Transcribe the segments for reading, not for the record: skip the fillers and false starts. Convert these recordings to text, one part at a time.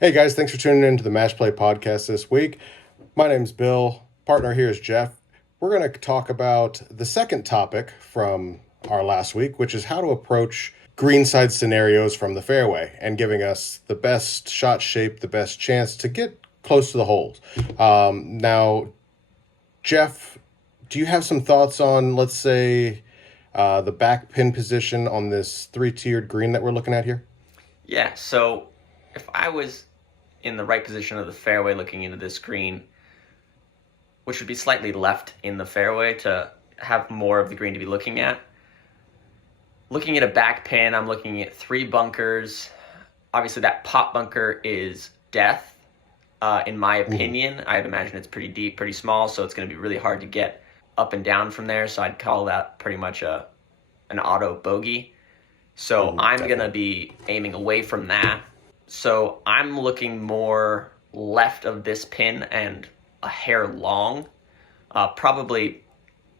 Hey guys, thanks for tuning in to the Match Play podcast this week. My name's Bill. Partner here is Jeff. We're going to talk about the second topic from our last week, which is how to approach greenside scenarios from the fairway and giving us the best shot shape, the best chance to get close to the holes. Now, Jeff, do you have some thoughts on, let's say, the back pin position on this three-tiered green that we're looking at here? Yeah, so if I was in the right position of the fairway looking into this green, which would be slightly left in the fairway to have more of the green to be looking at. Looking at a back pin, I'm looking at three bunkers. Obviously, that pot bunker is death. In my opinion, I'd imagine it's pretty deep, pretty small, so it's going to be really hard to get up and down from there. So I'd call that pretty much an auto bogey. So I'm going to be aiming away from that. So I'm looking more left of this pin and a hair long, probably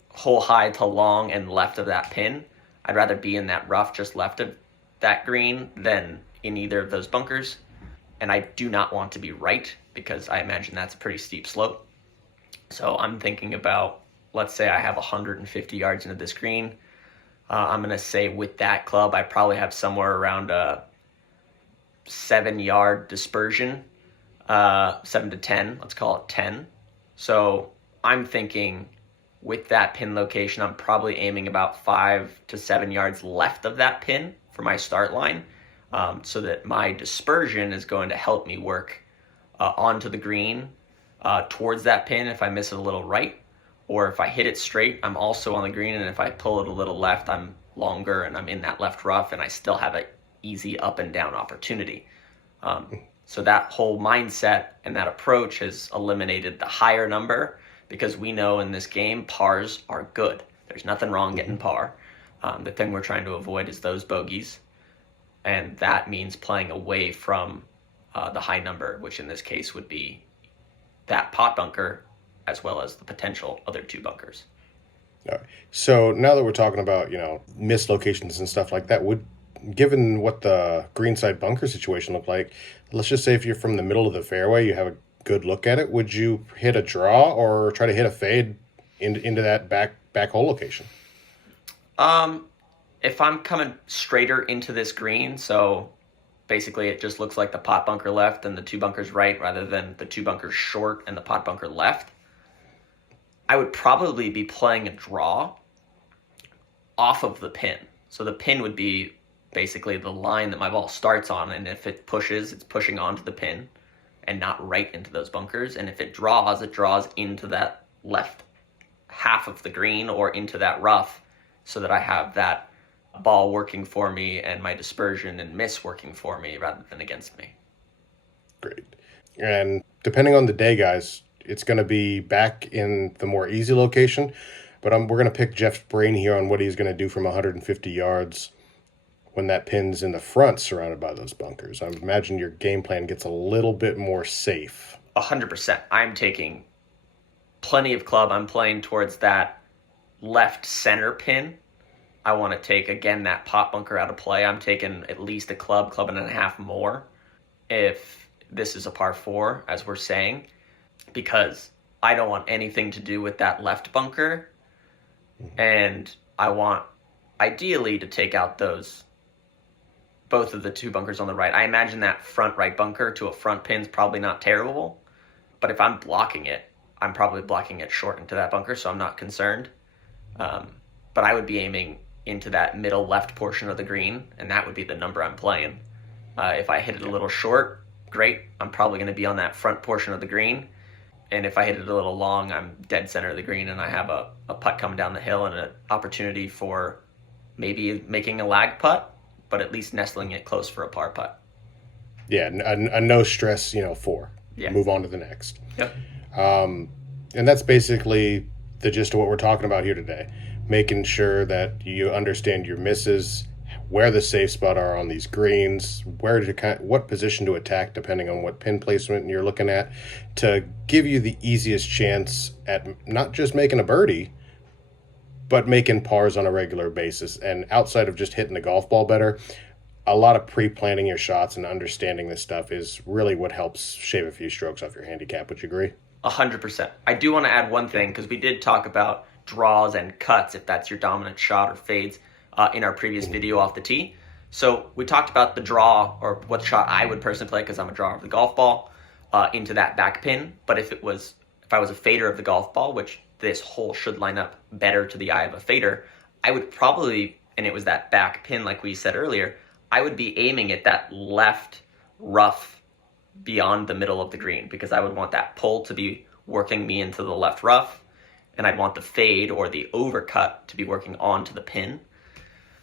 hole high to long and left of that pin. I'd rather be in that rough just left of that green than in either of those bunkers. And I do not want to be right because I imagine that's a pretty steep slope. So I'm thinking about, let's say I have 150 yards into this green. I'm going to say with that club, I probably have somewhere around a 7-yard dispersion, 7 to 10, let's call it 10. So I'm thinking with that pin location, I'm probably aiming about 5 to 7 yards left of that pin for my start line, so that my dispersion is going to help me work onto the green towards that pin if I miss it a little right, or if I hit it straight, I'm also on the green, and if I pull it a little left, I'm longer and I'm in that left rough and I still have an easy up and down opportunity. So that whole mindset and that approach has eliminated the higher number, because we know in this game pars are good. There's nothing wrong getting par. The thing we're trying to avoid is those bogeys, and that means playing away from the high number, which in this case would be that pot bunker as well as the potential other two bunkers. All right. So now that we're talking about, missed locations and stuff like that, given what the greenside bunker situation looked like, let's just say if you're from the middle of the fairway, you have a good look at it, would you hit a draw or try to hit a fade into that back hole location? If I'm coming straighter into this green, so basically it just looks like the pot bunker left and the two bunkers right, rather than the two bunkers short and the pot bunker left, I would probably be playing a draw off of the pin. So the pin would be basically the line that my ball starts on, and if it pushes, it's pushing onto the pin and not right into those bunkers. And if it draws into that left half of the green or into that rough, so that I have that ball working for me and my dispersion and miss working for me rather than against me. Great. And depending on the day, guys, it's going to be back in the more easy location, but we're going to pick Jeff's brain here on what he's going to do from 150 yards when that pin's in the front surrounded by those bunkers. I imagine your game plan gets a little bit more safe. 100%. I'm taking plenty of club. I'm playing towards that left center pin. I want to take, again, that pot bunker out of play. I'm taking at least a club and a half more if this is a par 4, as we're saying, because I don't want anything to do with that left bunker. And I want, ideally, to take out both of the two bunkers on the right. I imagine that front right bunker to a front pin's probably not terrible, but if I'm blocking it, I'm probably blocking it short into that bunker, so I'm not concerned. But I would be aiming into that middle left portion of the green, and that would be the number I'm playing. If I hit it a little short, great. I'm probably going to be on that front portion of the green. And if I hit it a little long, I'm dead center of the green, and I have a putt coming down the hill and an opportunity for maybe making a lag putt, but at least nestling it close for a par putt. Yeah, a no stress, 4. Yeah. Move on to the next. Yep. And that's basically the gist of what we're talking about here today. Making sure that you understand your misses, where the safe spot are on these greens, what position to attack depending on what pin placement you're looking at, to give you the easiest chance at not just making a birdie, but making pars on a regular basis. And outside of just hitting the golf ball better, a lot of pre-planning your shots and understanding this stuff is really what helps shave a few strokes off your handicap. Would you agree? 100%. I do want to add one thing because we did talk about draws and cuts if that's your dominant shot or fades in our previous video off the tee. So we talked about the draw or what shot I would personally play because I'm a drawer of the golf ball into that back pin. But if I was a fader of the golf ball, which this hole should line up better to the eye of a fader, I would probably, and it was that back pin like we said earlier, I would be aiming at that left rough beyond the middle of the green because I would want that pull to be working me into the left rough, and I'd want the fade or the overcut to be working onto the pin.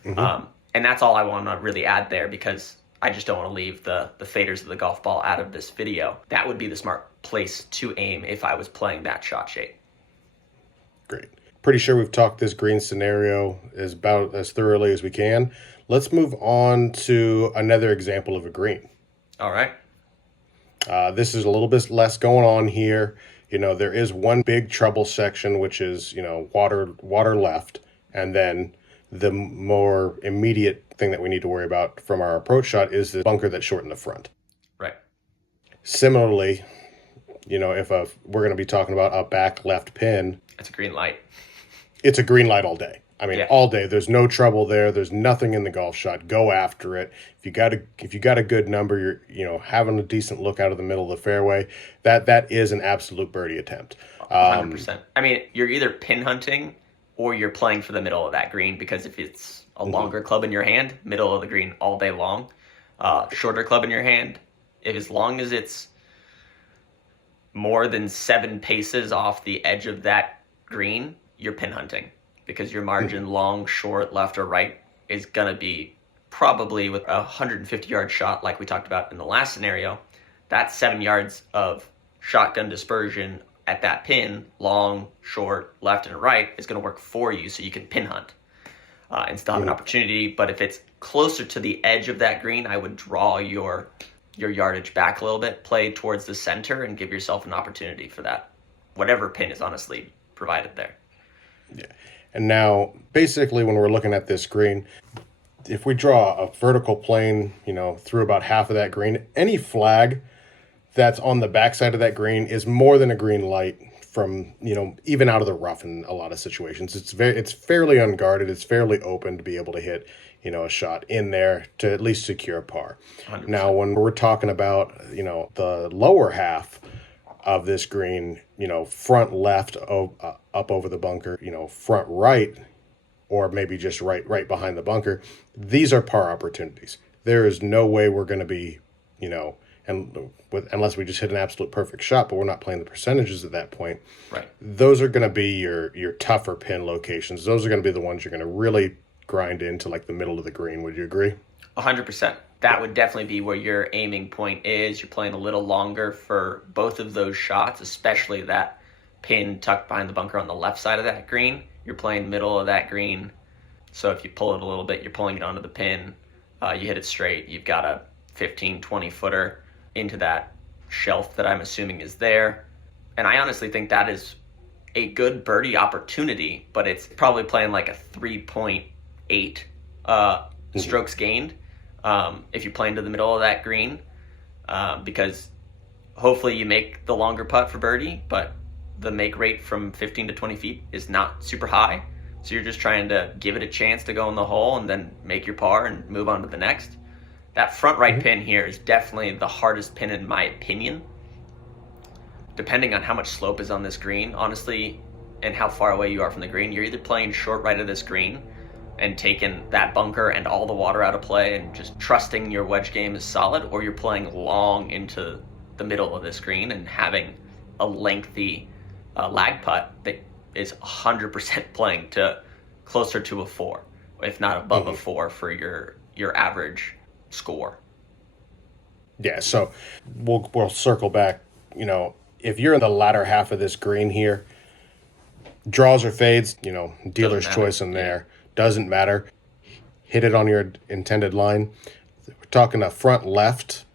And that's all I want to really add there because I just don't want to leave the faders of the golf ball out of this video. That would be the smart place to aim if I was playing that shot shape. Great. Pretty sure we've talked this green scenario about as thoroughly as we can. Let's move on to another example of a green. All right. This is a little bit less going on here. There is one big trouble section, which is, water left. And then the more immediate thing that we need to worry about from our approach shot is the bunker that's short in the front. Right. Similarly, if we're going to be talking about a back left pin. It's a green light. It's a green light all day. All day. There's no trouble there. There's nothing in the golf shot. Go after it. If you got a good number, you're having a decent look out of the middle of the fairway. That is an absolute birdie attempt. 100%. You're either pin hunting or you're playing for the middle of that green because if it's a longer club in your hand, middle of the green all day long. Shorter club in your hand, as long as it's more than 7 paces off the edge of that green, you're pin hunting. Because your margin, long, short, left, or right, is going to be probably with a 150-yard shot like we talked about in the last scenario. That 7 yards of shotgun dispersion at that pin, long, short, left, and right, is going to work for you so you can pin hunt and still have an opportunity. But if it's closer to the edge of that green, I would draw your yardage back a little bit, play towards the center, and give yourself an opportunity for that. Whatever pin is honestly provided there. Yeah. And now, basically, when we're looking at this green, if we draw a vertical plane, through about half of that green, any flag that's on the backside of that green is more than a green light from, even out of the rough in a lot of situations. It's fairly unguarded. It's fairly open to be able to hit, a shot in there to at least secure par. 100%. Now, when we're talking about, the lower half of this green, front left up over the bunker, front right, or maybe just right behind the bunker, these are par opportunities. There is no way we're going to be, unless we just hit an absolute perfect shot, but we're not playing the percentages at that point. Right. Those are going to be your tougher pin locations. Those are going to be the ones you're going to really grind into like the middle of the green. Would you agree? 100%. That would definitely be where your aiming point is. You're playing a little longer for both of those shots, especially that pin tucked behind the bunker on the left side of that green. You're playing middle of that green. So if you pull it a little bit, you're pulling it onto the pin. You hit it straight. You've got a 15, 20 footer into that shelf that I'm assuming is there. And I honestly think that is a good birdie opportunity, but it's probably playing like a 3.8 strokes gained. If you play into the middle of that green, because hopefully you make the longer putt for birdie, but the make rate from 15 to 20 feet is not super high. So you're just trying to give it a chance to go in the hole and then make your par and move on to the next. That front right pin here is definitely the hardest pin in my opinion. Depending on how much slope is on this green, honestly, and how far away you are from the green, you're either playing short right of this green and taking that bunker and all the water out of play and just trusting your wedge game is solid, or you're playing long into the middle of this green and having a lengthy lag putt that is 100% playing to closer to a 4, if not above a 4 for your average score. Yeah, so we'll circle back. If you're in the latter half of this green here, draws or fades, dealer's choice in there. Doesn't matter. Hit it on your intended line. We're talking a front left.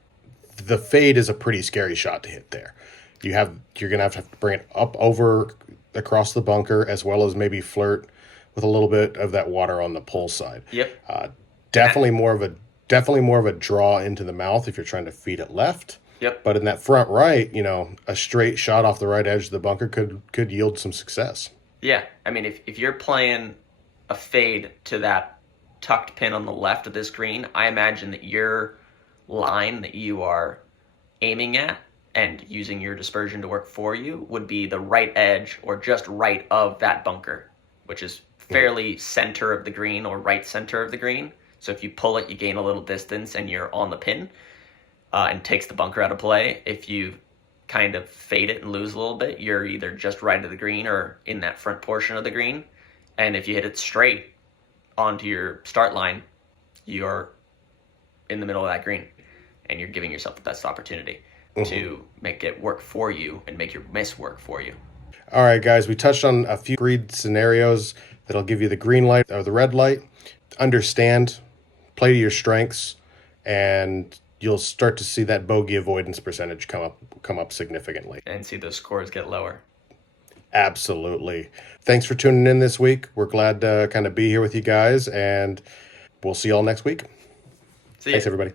The fade is a pretty scary shot to hit there. You're gonna have to bring it up over across the bunker, as well as maybe flirt with a little bit of that water on the pull side. Yep. Definitely more of a definitely more of a draw into the mouth if you're trying to feed it left. Yep. But in that front right, a straight shot off the right edge of the bunker could yield some success. Yeah. I mean, if you're playing a fade to that tucked pin on the left of this green, I imagine that your line that you are aiming at and using your dispersion to work for you would be the right edge or just right of that bunker, which is fairly center of the green or right center of the green. So if you pull it, you gain a little distance and you're on the pin and takes the bunker out of play. If you kind of fade it and lose a little bit, you're either just right of the green or in that front portion of the green. And if you hit it straight onto your start line, you're in the middle of that green and you're giving yourself the best opportunity to make it work for you and make your miss work for you. All right, guys, we touched on a few green scenarios that'll give you the green light or the red light. Understand, play to your strengths, and you'll start to see that bogey avoidance percentage come up significantly. And see those scores get lower. Absolutely. Thanks for tuning in this week. We're glad to kind of be here with you guys, and we'll see you all next week. See ya. Thanks, everybody.